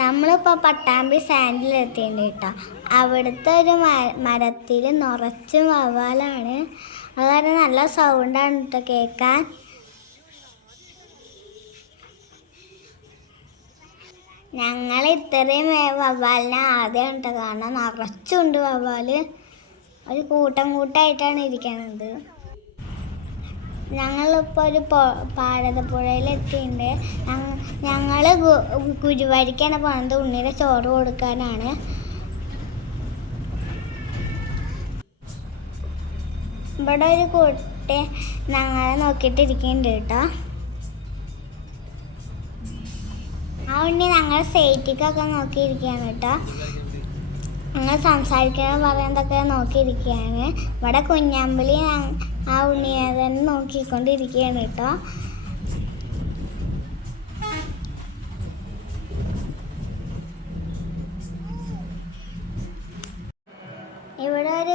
നമ്മളിപ്പോൾ പട്ടാമ്പി സാൻഡിൽ എത്തിയിട്ടുണ്ട് കേട്ടോ. അവിടുത്തെ ഒരു മരത്തിൽ നിറച്ച് വവ്വാലാണ്. അത് കാരണം നല്ല സൗണ്ടാണ് കേട്ടോ കേൾക്കാൻ. ഞങ്ങൾ ഇത്രയും വവ്വാലിനെ ആദ്യം കേട്ടോ കാണാൻ നിറച്ചുണ്ട് വവ്വാൽ ഒരു കൂട്ടം കൂട്ടമായിട്ടാണ് ഇരിക്കുന്നത് ഞങ്ങളിപ്പോൾ ഒരു പാടതപ്പുഴയിൽ എത്തിയിട്ടുണ്ട് ഞങ്ങൾ കുരുവഴിക്കാണ് പോകുന്നത് ഉണ്ണിയുടെ ചോറ് കൊടുക്കാനാണ്. ഇവിടെ ഒരു കുട്ടി ഞങ്ങളെ നോക്കിയിട്ടിരിക്കുന്നുണ്ട് കേട്ടോ. ആ ഉണ്ണി ഞങ്ങൾ സേറ്റിക്കൊക്കെ നോക്കിയിരിക്കുകയാണ് കേട്ടോ. ഞങ്ങൾ സംസാരിക്കാൻ പറയുന്നതൊക്കെ നോക്കിയിരിക്കുകയാണ് ഇവിടെ കുഞ്ഞാമ്പലി ഞ- ആ ഉണ്ണിയെ തന്നെ നോക്കിക്കൊണ്ടിരിക്കുകയാണ് കേട്ടോ. ഇവിടെ ഒരു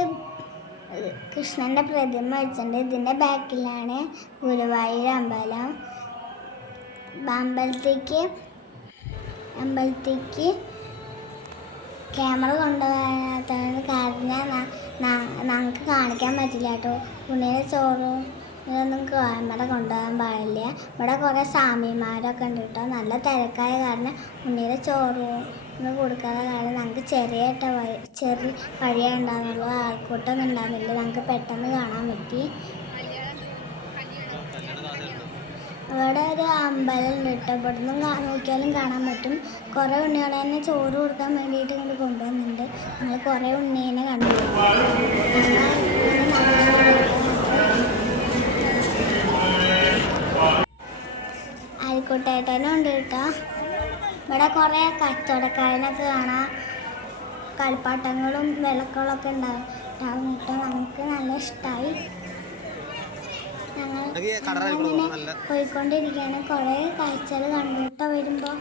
കൃഷ്ണന്റെ പ്രതിമ വെച്ചിട്ടുണ്ട്. ഇതിന്റെ ബാക്കിലാണ് ഗുരുവായൂർ അമ്പലം. അമ്പലത്തേക്ക് അമ്പലത്തേക്ക് ക്യാമറ കൊണ്ടുപോകാത്തതാണ് കാരണം ഞങ്ങൾക്ക് കാണിക്കാൻ പറ്റില്ല കേട്ടോ. ഉണ്ണിയുടെ ചോറ് ഇതൊന്നും ക്യാമറ കൊണ്ടുപോകാൻ പാടില്ല. ഇവിടെ കുറേ സ്വാമിമാരൊക്കെ ഉണ്ട് കേട്ടോ നല്ല തിരക്കായ കാരണം ഉണ്ണിയുടെ ചോറ് ഒന്നും കൊടുക്കാത്ത കാരണം ഞങ്ങൾക്ക് ചെറിയ വഴി ചെറിയ വഴിയേ ഉണ്ടാകുന്നുള്ളൂ ആൾക്കൂട്ടമൊന്നും ഉണ്ടാകുന്നില്ല ഞങ്ങൾക്ക് പെട്ടെന്ന് കാണാൻ പറ്റി. അവിടെ ഒരു അമ്പലം ഉണ്ട് കേട്ടോ ഇവിടെ നിന്ന് നോക്കിയാലും കാണാൻ പറ്റും. കുറേ ഉണ്ണികളെ തന്നെ ചോറ് കൊടുക്കാൻ വേണ്ടിയിട്ട് ഇങ്ങോട്ട് കൊണ്ടുവന്നിട്ടുണ്ട് നമ്മൾ കുറേ ഉണ്ണീനെ കണ്ടു. അരിക്കുട്ടേട്ടനും ഉണ്ട് കേട്ടോ. ഇവിടെ കുറേ കച്ചവടക്കാരനൊക്കെ കാണാം. കളിപ്പാട്ടങ്ങളും വിളക്കുകളൊക്കെ ഉണ്ടാവും. കേട്ടോ നമുക്ക് നല്ല ഇഷ്ടമായി ഞങ്ങൾ അങ്ങനെ പോയിക്കൊണ്ടിരിക്കുകയാണ്. കുറേ കാഴ്ചകൾ കണ്ടുട്ടോ വരുമ്പോൾ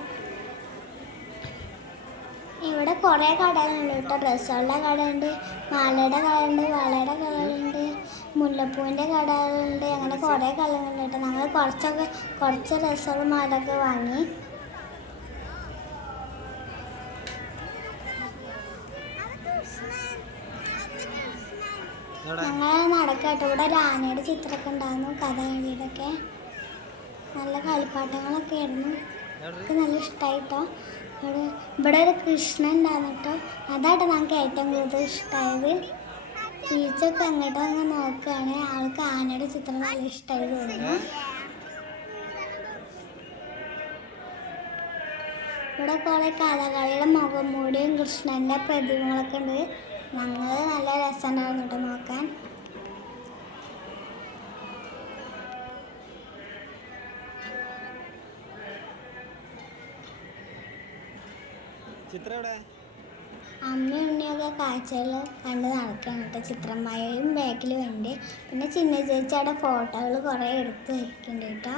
ഇവിടെ കുറേ കടകളുണ്ട് കേട്ടോ. ഡ്രസ്സുകളുടെ കടയുണ്ട് മാലയുടെ കടയുണ്ട് വളയുടെ കടകളുണ്ട് മുല്ലപ്പൂവിന്റെ കടകളുണ്ട് അങ്ങനെ കുറേ കടകളുണ്ട്. ഞങ്ങൾ കുറച്ചൊക്കെ കുറച്ച് ഡ്രസ്സുകളും മാലൊക്കെ വാങ്ങി. ഞങ്ങൾ നടക്കട്ടെ. ഇവിടെ ഒരു ആനയുടെ ചിത്രമൊക്കെ ഉണ്ടായിരുന്നു കഥ എഴുതിയതൊക്കെ നല്ല കളിപ്പാട്ടങ്ങളൊക്കെ ആയിരുന്നു. എനിക്ക് നല്ല ഇഷ്ടമായിട്ടോ ഇവിടെ ഇവിടെ ഒരു കൃഷ്ണൻ ഉണ്ടായിരുന്നു കേട്ടോ. അതാട്ടോ ഞങ്ങൾക്ക് ഏറ്റവും കൂടുതൽ ഇഷ്ടമായത് ടീച്ചൊക്കെ അങ്ങോട്ടും അങ്ങ് നോക്കുകയാണ് ആൾക്ക് ആനയുടെ ചിത്രം നല്ല ഇഷ്ടമായി തോന്നുന്നു. ഇവിടെ കുറേ കഥകളിയുടെ മുഖംമൂടിയും കൃഷ്ണന്റെ പ്രതിമകളൊക്കെ ഉണ്ട്. ഞങ്ങൾ നല്ല രസമുണ്ടായിരുന്നു കേട്ടോ നോക്കാൻ. ചിത്രം എവിടെ? ഉണ്ണിയൊക്കെ കാഴ്ചകൾ കണ്ട് നടക്കുകയാണ് കേട്ടോ. ചിത്രമായും ബാക്കിൽ വേണ്ടി. പിന്നെ ചിന്ന ചേച്ചിയുടെ ഫോട്ടോകൾ കുറേ എടുത്ത് വയ്ക്കുന്നുണ്ട് കേട്ടോ.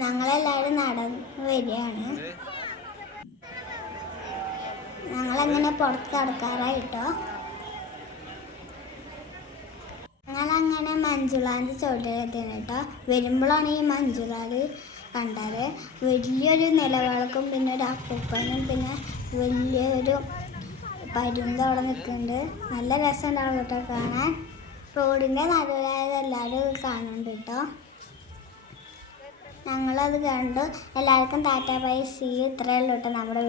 ഞങ്ങളെല്ലാവരും നടന്ന് വരികയാണ്. ഞങ്ങളങ്ങനെ പുറത്ത് കടക്കാറായി കേട്ടോ. ഞങ്ങളങ്ങനെ മഞ്ജുളാന്റെ ചോട്ടിലെത്തിയാണ് കേട്ടോ. വരുമ്പോഴാണ് ഈ മഞ്ജുളാൽ കണ്ടത്. വലിയൊരു നിലവിളക്കും പിന്നെ ഒരു അപ്പൂപ്പനും പിന്നെ വലിയൊരു പരുന്ത് അവിടെ നിൽക്കുന്നുണ്ട്. നല്ല രസമുണ്ടാവും കേട്ടോ കാണാൻ. റോഡിന്റെ നടുവിലായത് എല്ലാവരും കാണുന്നുണ്ട് കേട്ടോ. ഞങ്ങളത് കണ്ടു. എല്ലാവർക്കും താറ്റാ ബൈ സി ഇത്രയേ ഉള്ളൂ കേട്ടോ നമ്മുടെ